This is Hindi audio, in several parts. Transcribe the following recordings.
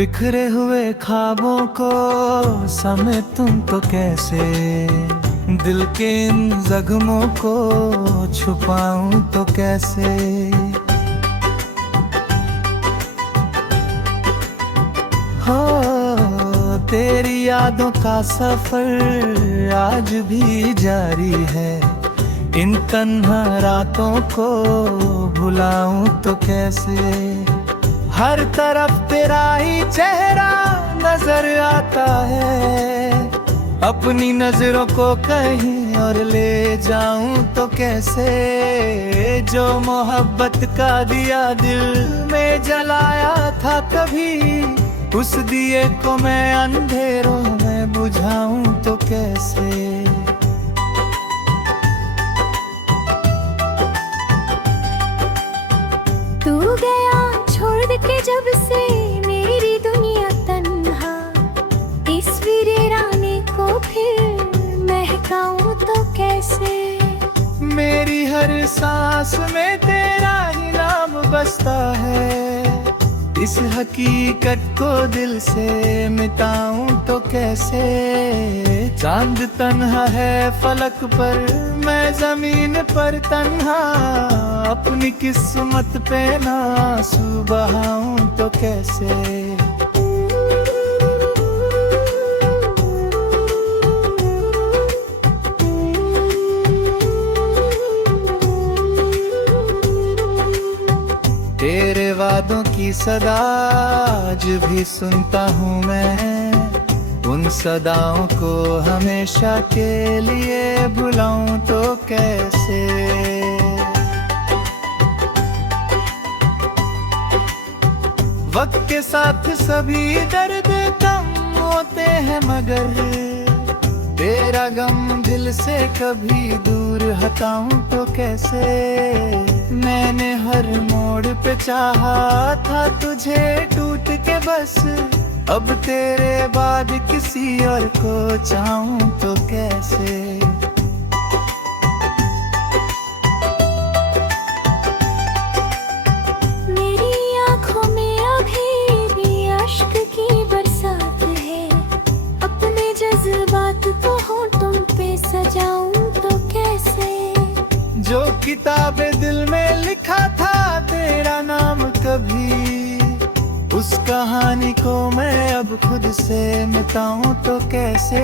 बिखरे हुए ख्वाबों को समेट तुम तो कैसे, दिल के इन जख्मों को छुपाऊं तो कैसे। हो तेरी यादों का सफर आज भी जारी है, इन तन्हा रातों को भुलाऊं तो कैसे। हर तरफ तेरा ही चेहरा नजर आता है, अपनी नजरों को कहीं और ले जाऊं तो कैसे। जो मोहब्बत का दिया दिल में जलाया था कभी, उस दिए को मैं अंधेरों में बुझाऊं तो कैसे। तू गया छोड़ के जब से मेरी दुनिया तन्हा, इस वीराने को फिर महकाऊं तो कैसे। मेरी हर सांस में तेरा ही नाम बसता है, इस हकीकत को दिल से मिटाऊं तो कैसे। चांद तन्हा है फलक पर, मैं जमीन पर तन्हा, अपनी किस्मत पे ना आंसू बहाऊं तो कैसे। तेरे वादों की सदा आज भी सुनता हूँ मैं, उन सदाओं को हमेशा के लिए भुलाऊं तो कैसे। वक्त के साथ सभी दर्द कम होते हैं, मगर तेरा गम दिल से कभी दूर हटाऊं तो कैसे। मैंने हर मोड़ पे चाहा था तुझे टूट के बस, अब तेरे बाद किसी और को चाहूं तो कैसे। मेरी आँखों में अभी भी अश्क की बरसात है, अपने जज्बात को होठों पे सजाऊं तो कैसे। जो किताबें दिल में लिखा था तेरा नाम कभी, उस कहानी को मैं अब खुद से मिटाऊं तो कैसे।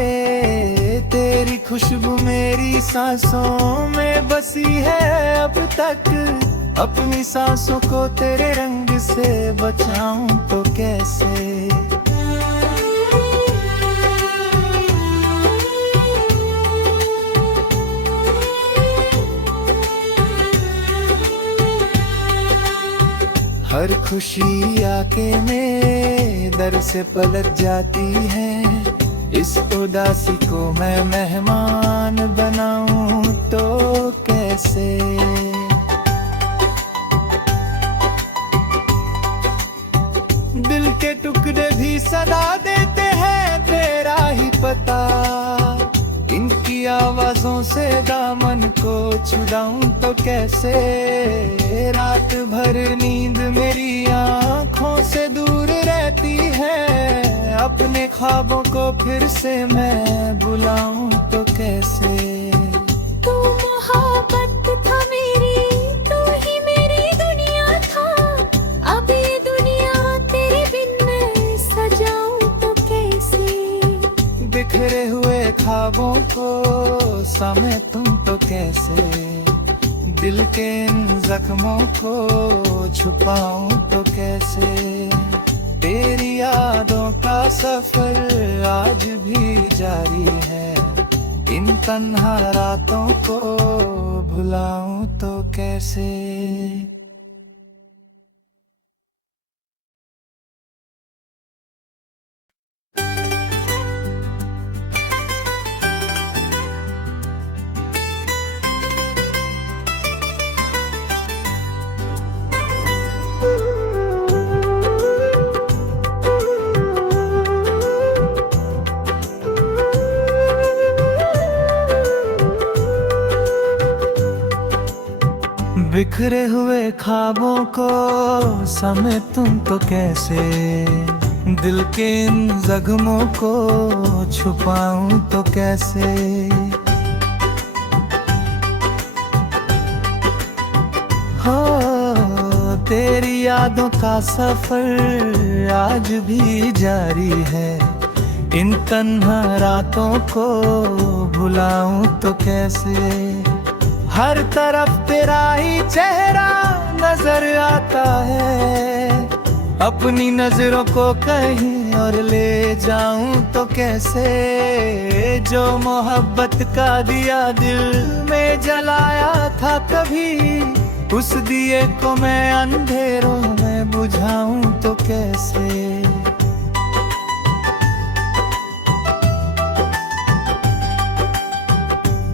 तेरी खुशबू मेरी सांसों में बसी है अब तक, अपनी सांसों को तेरे रंग से बचाऊं तो कैसे। हर खुशी आके मेरे दर से पलट जाती है, इस उदासी को मैं मेहमान बनाऊं तो कैसे। दिल के टुकड़े भी सदा देते हैं तेरा ही पता, इनकी आवाजों से दामन को छुड़ाऊं तो कैसे। रात भर नींद मेरी आँखों से दूर रहती है, अपने ख्वाबों को फिर से मैं बुलाऊं तो कैसे। तू मोहब्बत था मेरी, तू ही मेरी दुनिया था, अब ये दुनिया तेरे बिन मैं सजाऊं तो कैसे। बिखरे हुए ख्वाबों को समेटूं तो कैसे, दिल के इन जख्मों को छुपाऊं तो कैसे। तेरी यादों का सफर आज भी जारी है, इन तन्हा रातों को भुलाऊं तो कैसे। बिखरे हुए ख्वाबों को समेटूं तो कैसे, दिल के इन जख्मों को छुपाऊं तो कैसे। हो तेरी यादों का सफर आज भी जारी है, इन तन्हा रातों को भुलाऊं तो कैसे। हर तरफ तेरा ही चेहरा नजर आता है, अपनी नजरों को कहीं और ले जाऊं तो कैसे। जो मोहब्बत का दिया दिल में जलाया था कभी, उस दिए को मैं अंधेरों में बुझाऊं तो कैसे।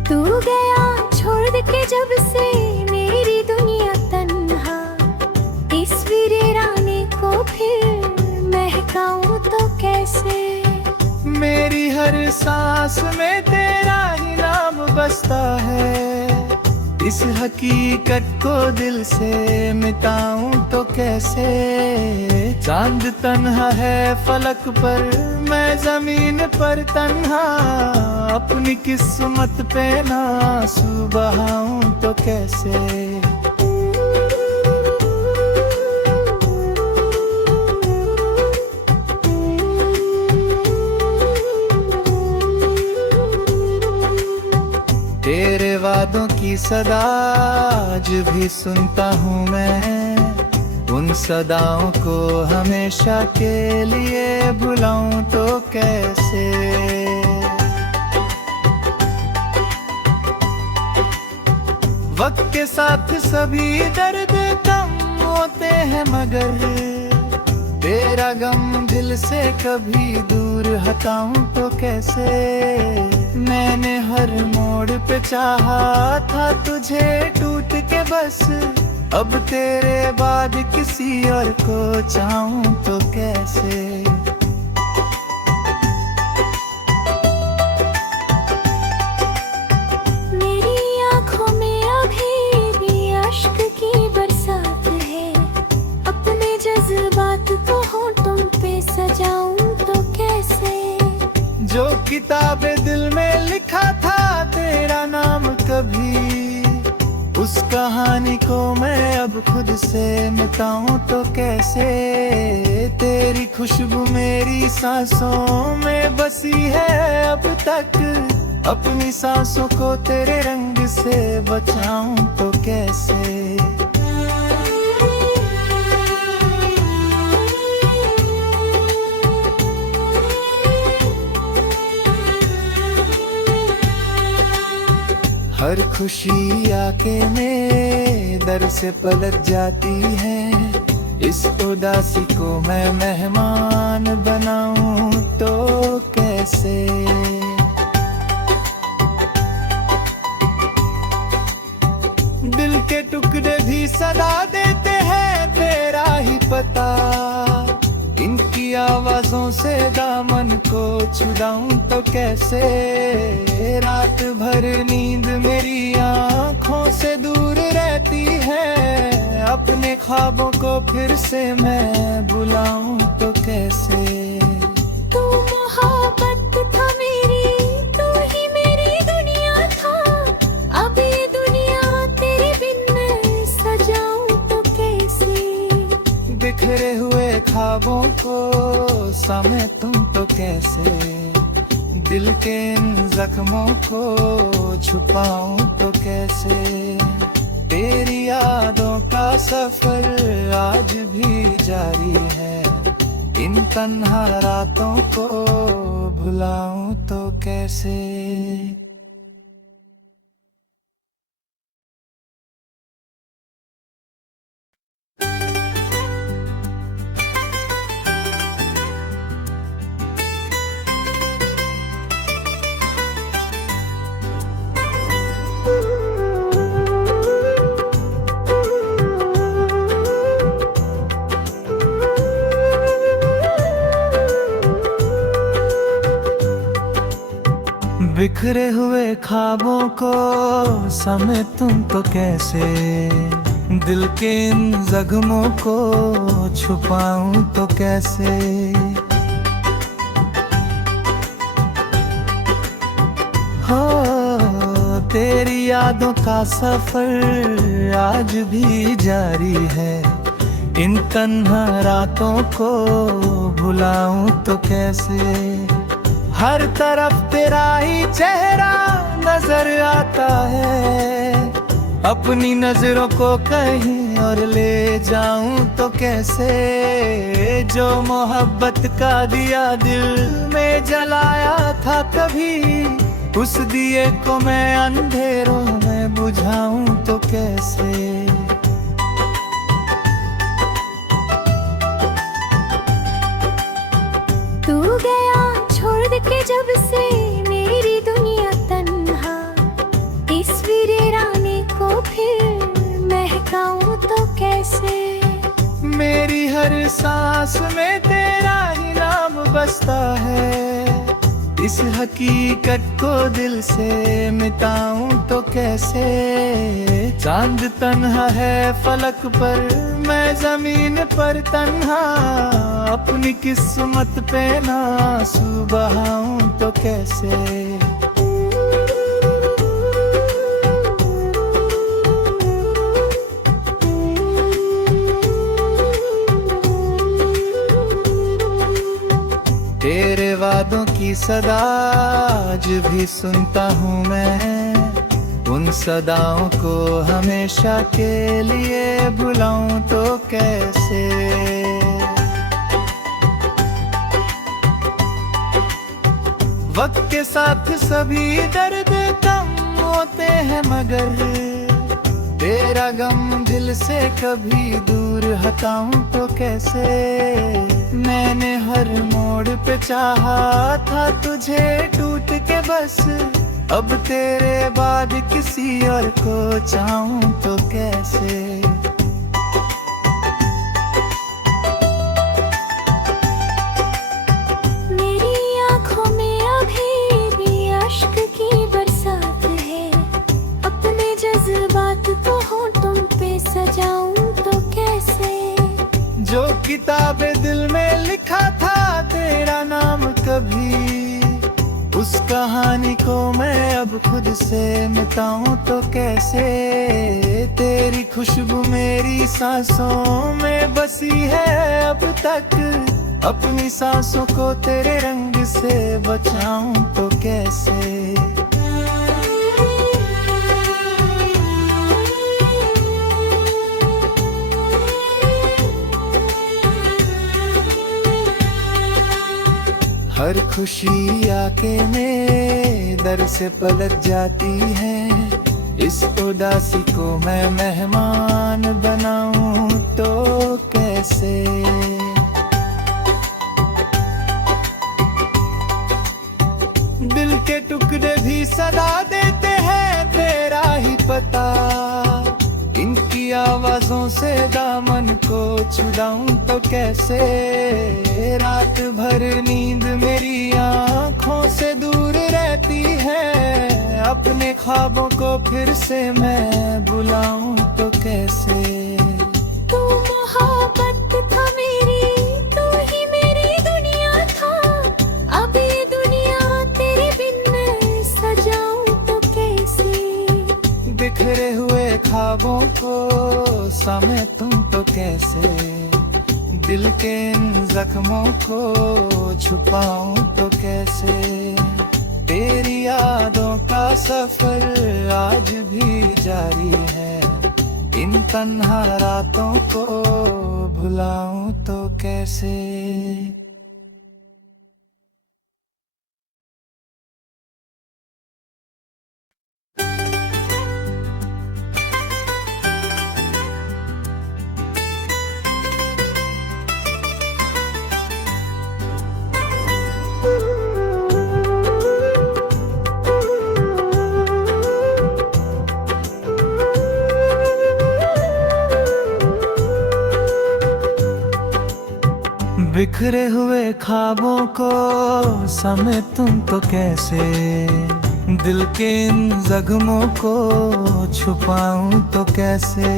तू गया छोड़ के जब से मेरी दुनिया तन्हा, इस वीराने को फिर महकाऊं तो कैसे। मेरी हर सांस में तेरा ही नाम बसता है, इस हकीकत को दिल से मिटाऊं तो कैसे। चांद तन्हा है फलक पर, मैं जमीन पर तन्हा, अपनी किस्मत पे ना आंसू बहाऊं तो कैसे। तेरे वादों की सदा आज भी सुनता हूँ मैं, उन सदाओं को हमेशा के लिए भुलाऊं तो कैसे। वक्त के साथ सभी दर्द कम होते हैं, मगर तेरा गम दिल से कभी दूर हटाऊं तो कैसे। मैंने हर मोड़ पे चाहा था तुझे टूट के बस, अब तेरे बाद किसी और को चाहूं तो कैसे। मेरी आँखों में अभी भी अश्क की बरसात है, अपने जज्बात को होठों पे सजाऊं तो कैसे। जो किताबे दिल में लिखा था तेरा नाम कभी, उस कहानी को मैं अब खुद से मिटाऊं तो कैसे। तेरी खुशबू मेरी सांसों में बसी है अब तक, अपनी सांसों को तेरे रंग से बचाऊं तो कैसे। हर खुशी आके मेरे दर से पलट जाती है, इस उदासी को मैं मेहमान बनाऊं तो कैसे। दिल के टुकड़े भी सदा देते हैं तेरा ही पता, इनकी आवाजों से दामन को छुड़ाऊं तो कैसे। रात भर नींद मेरी आँखों से दूर रहती है, अपने ख्वाबों को फिर से मैं बुलाऊं तो कैसे। तू मोहब्बत था मेरी, तू ही मेरी दुनिया था, अब ये दुनिया तेरे बिन मैं सजाऊं तो कैसे। बिखरे हुए ख्वाबों को समेटूं तो कैसे, दिल के इन जख्मों को छुपाऊं तो कैसे। तेरी यादों का सफर आज भी जारी है, इन तन्हा रातों को भुलाऊं तो कैसे। बिखरे हुए ख्वाबों को समेटूं तो कैसे, दिल के इन जख्मों को छुपाऊं तो कैसे। हो तेरी यादों का सफर आज भी जारी है। इन तन्हा रातों को भुलाऊं तो कैसे, हर तरफ तेरा ही चेहरा नजर आता है। अपनी नजरों को कहीं और ले जाऊं तो कैसे, जो मोहब्बत का दिया दिल में जलाया था कभी, उस दिए को मैं अंधेरों में बुझाऊं तो कैसे। तू गया छोड़ के जब से मेरी दुनिया तन्हा, इस वीराने को फिर महकाऊं तो कैसे। मेरी हर सांस में तेरा ही नाम बसता है, इस हकीकत को दिल से मिटाऊं तो कैसे। चांद तन्हा है फलक पर, मैं जमीन पर तन्हा, अपनी किस्मत पे ना आंसू बहाऊं तो कैसे। तेरे वादों की सदा आज भी सुनता हूँ मैं, उन सदाओं को हमेशा के लिए भुलाऊं तो कैसे। वक्त के साथ सभी दर्द कम होते हैं, मगर तेरा गम दिल से कभी दूर हटाऊं तो कैसे। मैंने हर मोड़ पे चाहा था तुझे टूट के बस, अब तेरे बाद किसी और को चाहूं तो कैसे। मेरी आँखों में अभी भी अश्क की बरसात है, अपने जज्बात को होठों पे सजाऊं तो कैसे। जो किताबें दिल में लिखा था तेरा नाम कभी, उस कहानी को मैं अब खुद से मिटाऊं तो कैसे। तेरी खुशबू मेरी सांसों में बसी है अब तक, अपनी सांसों को तेरे रंग से बचाऊं तो कैसे। हर खुशी आके मेरे दर से पलट जाती है, इस उदासी को मैं मेहमान बनाऊं तो कैसे। दिल के टुकड़े भी सदा देते हैं तेरा ही पता, इनकी आवाजों से दामन को छुड़ाऊं तो कैसे। रात भर नींद मेरी आँखों से दूर रहती है, अपने ख्वाबों को फिर से मैं बुलाऊं तो कैसे। तू मोहब्बत था मेरी, तू ही मेरी दुनिया था, अब ये दुनिया तेरे बिन मैं सजाऊं तो कैसे। बिखरे हुए ख्वाबों को समेटूं तो कैसे, दिल के इन जख्मों को छुपाऊं तो कैसे। तेरी यादों का सफर आज भी जारी है, इन तन्हा रातों को भुलाऊं तो कैसे। बिखरे हुए ख्वाबों को समेटूं तो कैसे, दिल के इन जख्मों को छुपाऊं तो कैसे।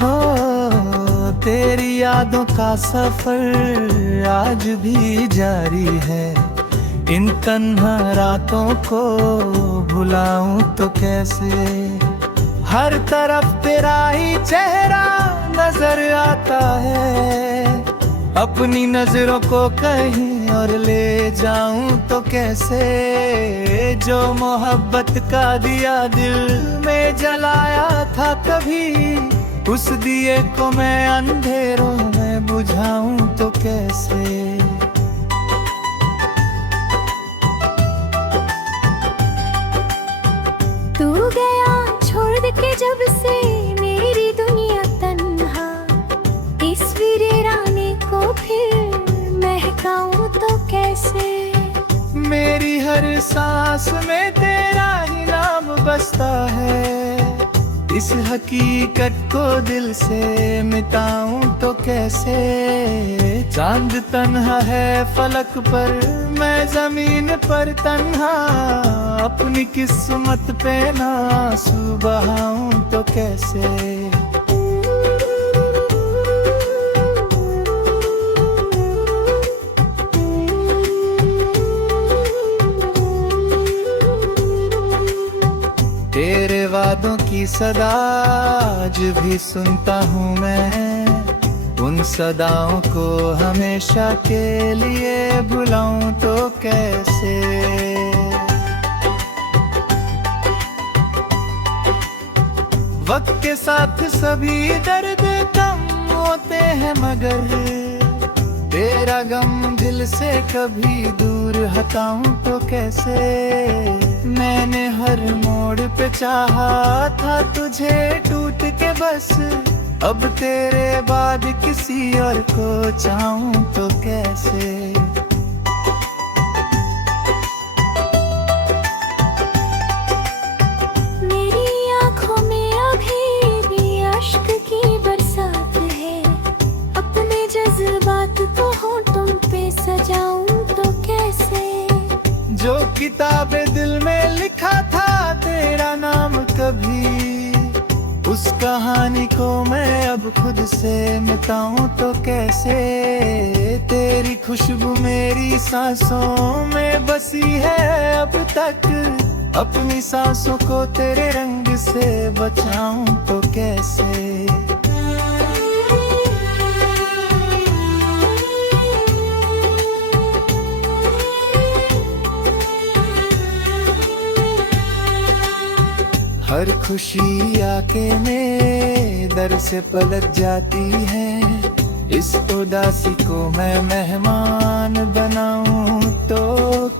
हो तेरी तेरी यादों का सफर आज भी जारी है। इन तन्हा रातों को भुलाऊं तो कैसे, हर तरफ तेरा ही चेहरा नजर आता है। अपनी नजरों को कहीं और ले जाऊं तो कैसे, जो मोहब्बत का दिया दिल में जलाया था कभी, उस दिए को मैं अंधेरों में बुझाऊं तो कैसे। तू गया छोड़ के जब से मेरी दुनिया तन्हा, इस वीराने को फिर महकाऊं तो कैसे। मेरी हर सांस में तेरा ही नाम बसता है, इस हकीकत को दिल से मिटाऊं तो कैसे। चांद तन्हा है फलक पर, मैं जमीन पर तन्हा, अपनी किस्मत पे ना आंसू बहाऊं तो कैसे। तेरे वादों की सदा आज भी सुनता हूँ मैं, उन सदाओं को हमेशा के लिए भुलाऊं तो कैसे। वक्त के साथ सभी दर्द कम होते हैं, मगर तेरा गम दिल से कभी दूर हटाऊं तो कैसे। मैंने हर मोड़ पे चाहा था तुझे टूट के बस, अब तेरे बाद किसी और को चाहूं तो कैसे। मेरी आँखों में अभी भी अश्क की बरसात है, अपने जज्बात को होठों पे सजाऊं तो कैसे। जो किताबें दिल में लिखा था तेरा नाम कभी, उस कहानी को मैं अब खुद से मिटाऊं तो कैसे। तेरी खुशबू मेरी सांसों में बसी है अब तक, अपनी सांसों को तेरे रंग से बचाऊं तो कैसे। हर खुशी आके मेरे दर से पलट जाती है, इस उदासी को मैं मेहमान बनाऊं तो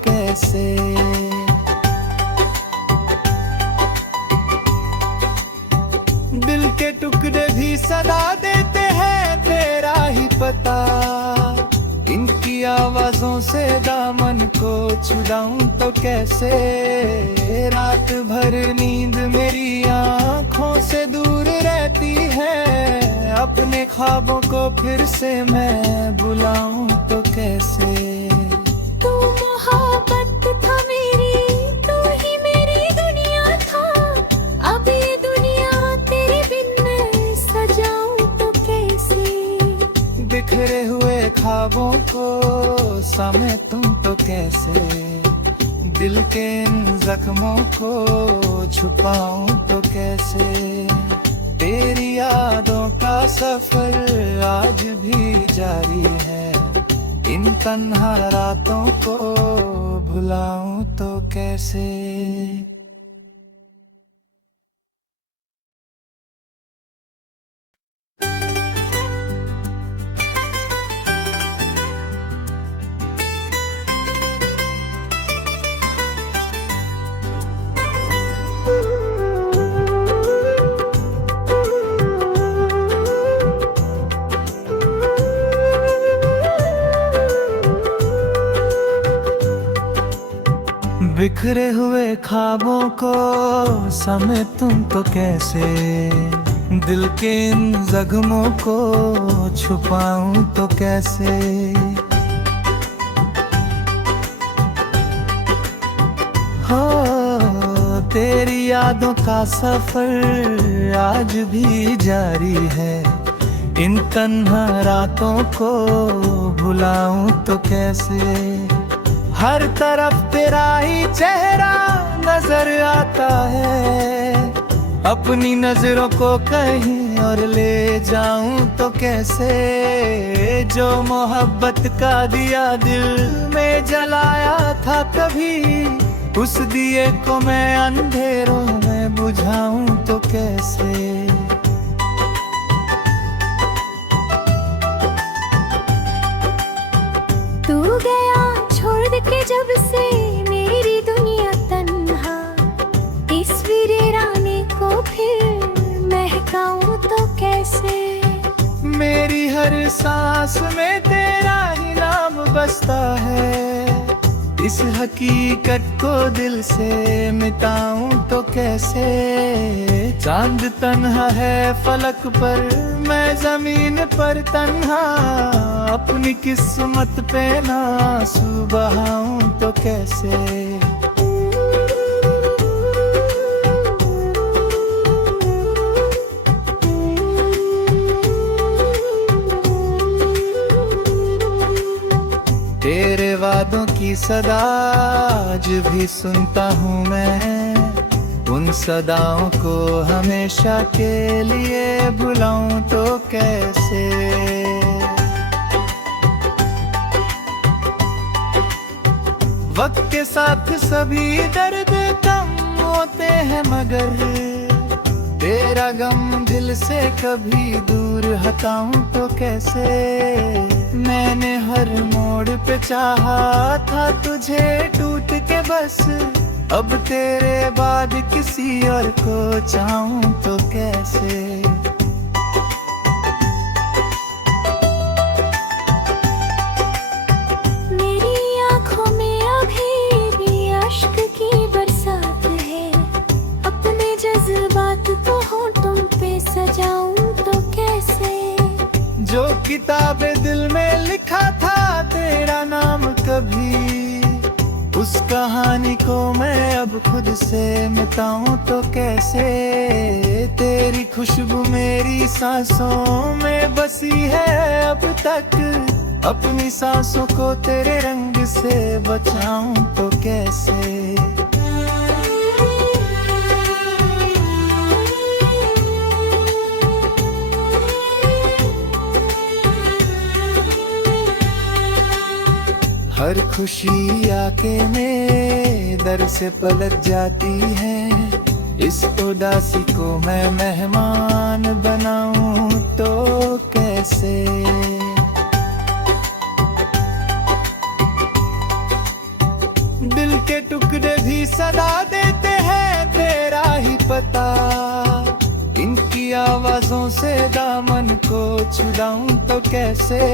कैसे। दिल के टुकड़े भी सदा देते हैं तेरा ही पता, इनकी आवाजों से दामन को छुड़ाऊं तो कैसे। रात भर नींद मेरी आँखों से दूर रहती है, अपने ख्वाबों को फिर से मैं बुलाऊं तो कैसे। तू मोहब्बत था मेरी, तू ही मेरी दुनिया था, अब ये दुनिया तेरे बिन मैं सजाऊं तो कैसे। बिखरे हुए ख्वाबों को समेटूं तो कैसे, दिल के इन जख्मों को छुपाऊं तो कैसे। तेरी यादों का सफर आज भी जारी है, इन तन्हा रातों को भुलाऊं तो कैसे। बिखरे हुए ख्वाबों को समेटूं तो कैसे, दिल के इन जख्मों को छुपाऊं तो कैसे। हो तेरी यादों का सफर आज भी जारी है, इन तन्हा रातों को भुलाऊं तो कैसे। हर तरफ तेरा ही चेहरा नजर आता है, अपनी नजरों को कहीं और ले जाऊं तो कैसे। जो मोहब्बत का दिया दिल में जलाया था कभी, उस दिए को मैं अंधेरों में बुझाऊं तो कैसे। तू गया छोड़ के जब से मेरी दुनिया तन्हा, इस वीराने को फिर महकाऊं तो कैसे। मेरी हर सांस में तेरा ही नाम बसता है, इस हकीकत को दिल से मिटाऊं तो कैसे। चांद तन्हा है फलक पर, मैं जमीन पर तन्हा, अपनी किस्मत पे ना आंसू बहाऊं तो कैसे। तेरे वादों की सदा आज भी सुनता हूँ मैं, उन सदाओं को हमेशा के लिए भुलाऊं तो कैसे। वक्त के साथ सभी दर्द कम होते हैं, मगर तेरा गम दिल से कभी दूर हटाऊं तो कैसे। मैंने हर मोड़ पे चाहा था तुझे टूट के बस, अब तेरे बाद किसी और को चाहूं तो कैसे। मेरी आँखों में अभी भी अश्क की बरसात है, अपने जज्बात को होठों पे सजाऊं तो कैसे। जो किताबें दिल में लिखा था तेरा नाम कभी, उस कहानी को मैं अब खुद से मिटाऊं तो कैसे। तेरी खुशबू मेरी सांसों में बसी है अब तक, अपनी सांसों को तेरे रंग से बचाऊं तो कैसे। हर खुशी आके मेरे दर से पलट जाती है, इस उदासी को मैं मेहमान बनाऊं तो कैसे। दिल के टुकड़े भी सदा देते हैं तेरा ही पता, इनकी आवाजों से दामन को छुड़ाऊं तो कैसे।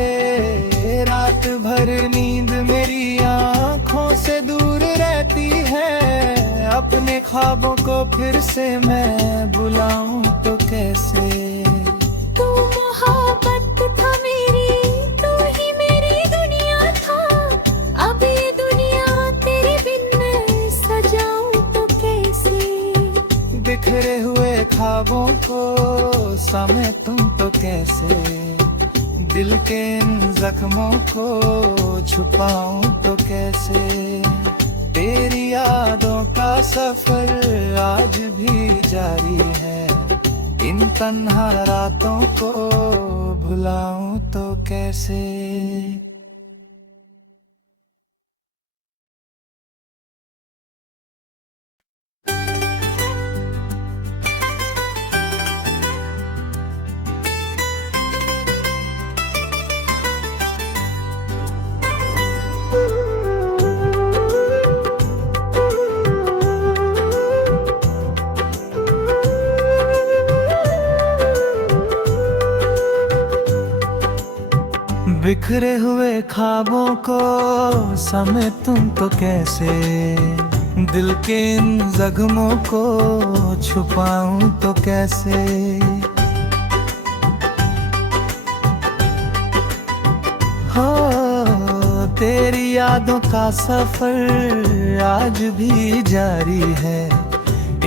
रात भर नींद मेरी आँखों से दूर रहती है, अपने ख्वाबों को फिर से मैं बुलाऊं तो कैसे। तू मोहब्बत था मेरी, तू ही मेरी दुनिया था, अब ये दुनिया तेरे बिन सजाऊं तो कैसे। बिखरे हुए ख्वाबों को समेटूं तो कैसे, दिल के इन जख्मों को छुपाऊं तो कैसे। तेरी यादों का सफर आज भी जारी है, इन तन्हा रातों को भुलाऊं तो कैसे। बिखरे हुए ख्वाबों को समेटूं तो कैसे, दिल के इन जख्मों को छुपाऊं तो कैसे। हो तेरी यादों का सफर आज भी जारी है,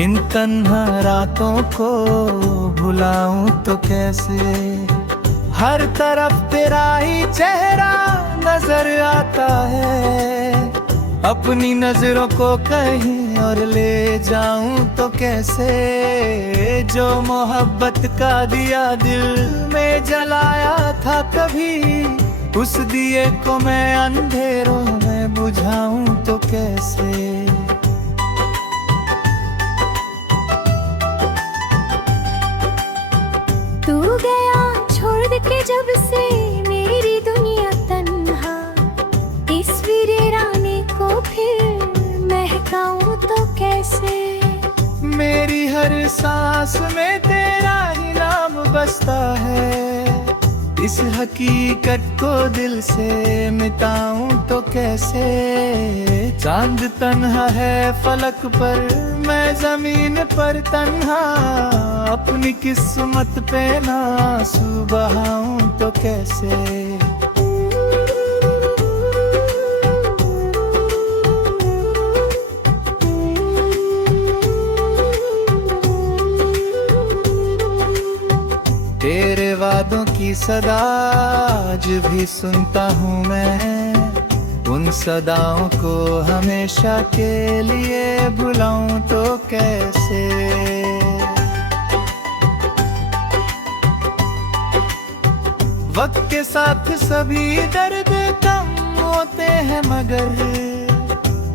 इन तन्हा रातों को भुलाऊं तो कैसे। हर तरफ तेरा ही चेहरा नजर आता है। अपनी नजरों को कहीं और ले जाऊं तो कैसे, जो मोहब्बत का दिया दिल में जलाया था कभी, उस दिए को मैं अंधेरों में बुझाऊं तो कैसे। तू गया छोड़ के जब से मेरी दुनिया तन्हा, इस वीराने को फिर महकाऊं तो कैसे। मेरी हर सांस में तेरा ही नाम बसता है, इस हकीकत को दिल से मिटाऊं तो कैसे। चांद तन्हा है फलक पर, मैं जमीन पर तन्हा, अपनी किस्मत पे ना आंसू बहाऊं तो कैसे। तेरे वादों की सदा आज भी सुनता हूँ मैं, उन सदाओं को हमेशा के लिए भुलाऊं तो कैसे। वक्त के साथ सभी दर्द कम होते हैं, मगर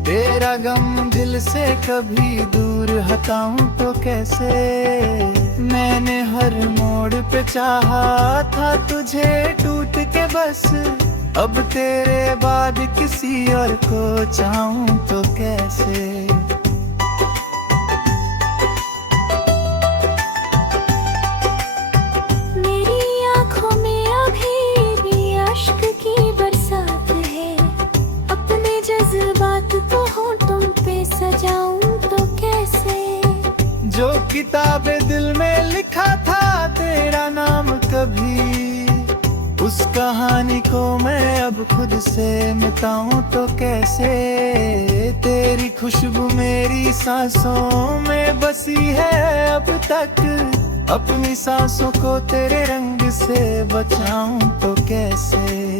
तेरा गम दिल से कभी दूर हटाऊं तो कैसे। मैंने हर मोड़ पे चाहा था तुझे टूट के बस, अब तेरे बाद किसी और को चाहूं तो कैसे। मेरी आँखों में अभी भी अश्क की बरसात है, अपने जज्बात को होठों पे सजाऊं तो कैसे। जो किताबें दिल में लिखा था तेरा नाम कभी, उस कहानी को मैं अब खुद से मिटाऊं तो कैसे। तेरी खुशबू मेरी सांसों में बसी है अब तक, अपनी सांसों को तेरे रंग से बचाऊं तो कैसे।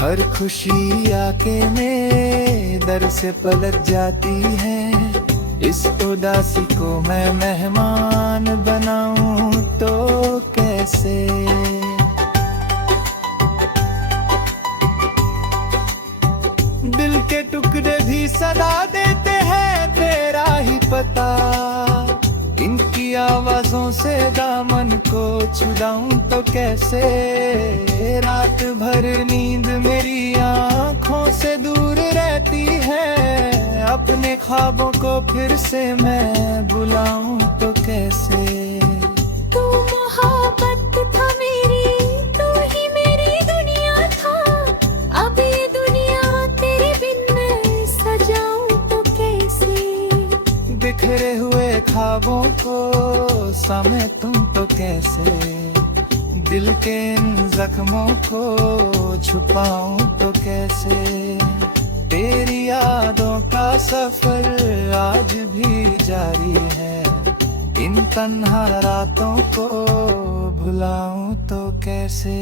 हर खुशी आके मेरे दर से पलट जाती है, इस उदासी को मैं मेहमान बनाऊं तो कैसे। दिल के टुकड़े भी सदा देते हैं तेरा ही पता, इनकी आवाजों से दामन को छुड़ाऊं तो कैसे। रात भर नींद मेरी आँखों से दूर रहती है, अपने ख्वाबों को फिर से मैं बुलाऊं तो कैसे। तू मोहब्बत था मेरी, तू ही मेरी दुनिया था, अब ये दुनिया तेरे बिन सजाऊं तो कैसे। बिखरे हुए ख्वाबों को समेटूं तो कैसे, दिल के इन जख्मों को छुपाऊं तो कैसे। तेरी यादों का सफर आज भी जारी है, इन तन्हा रातों को भुलाऊं तो कैसे।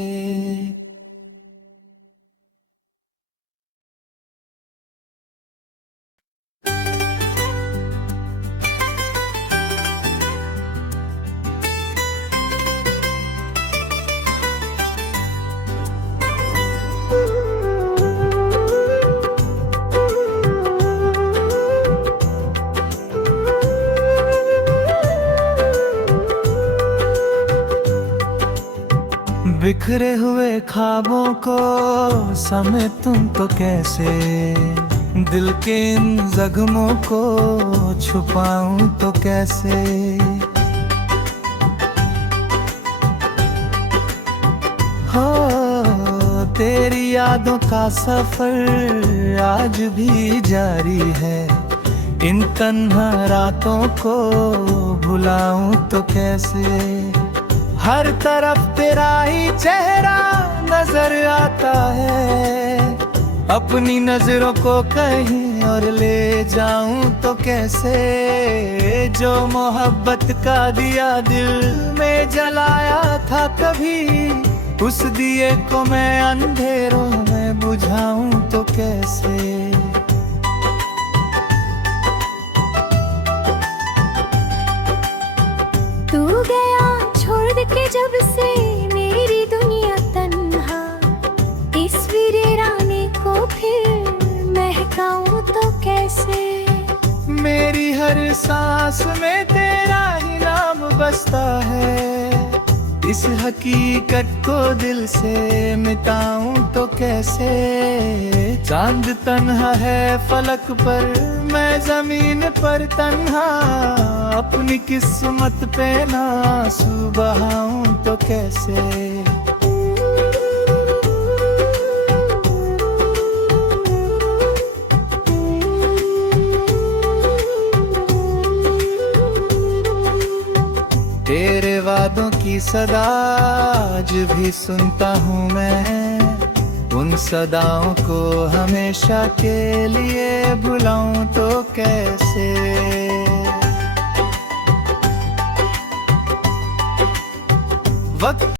बिखरे हुए ख्वाबों को समेटूं तो कैसे, दिल के इन जख्मों को छुपाऊं तो कैसे। हो तेरी यादों का सफर आज भी जारी है, इन तन्हा रातों को भुलाऊं तो कैसे। हर तरफ तेरा ही चेहरा नजर आता है, अपनी नजरों को कहीं और ले जाऊं तो कैसे, जो मोहब्बत का दिया दिल में जलाया था कभी, उस दिए को मैं अंधेरों में बुझाऊं तो कैसे। तू गया छोड़ के जब से मेरी दुनिया तन्हा, इस वीराने को फिर महकाऊं तो कैसे। मेरी हर सांस में तेरा ही नाम बसता है, इस हकीकत को दिल से मिटाऊं तो कैसे। चांद तन्हा है फलक पर, मैं जमीन पर तन्हा, अपनी किस्मत पे ना आंसू बहाऊं तो कैसे। तेरे वादों की सदा आज भी सुनता हूँ मैं, उन सदाओं को हमेशा के लिए भुलाऊं तो कैसे। वक्त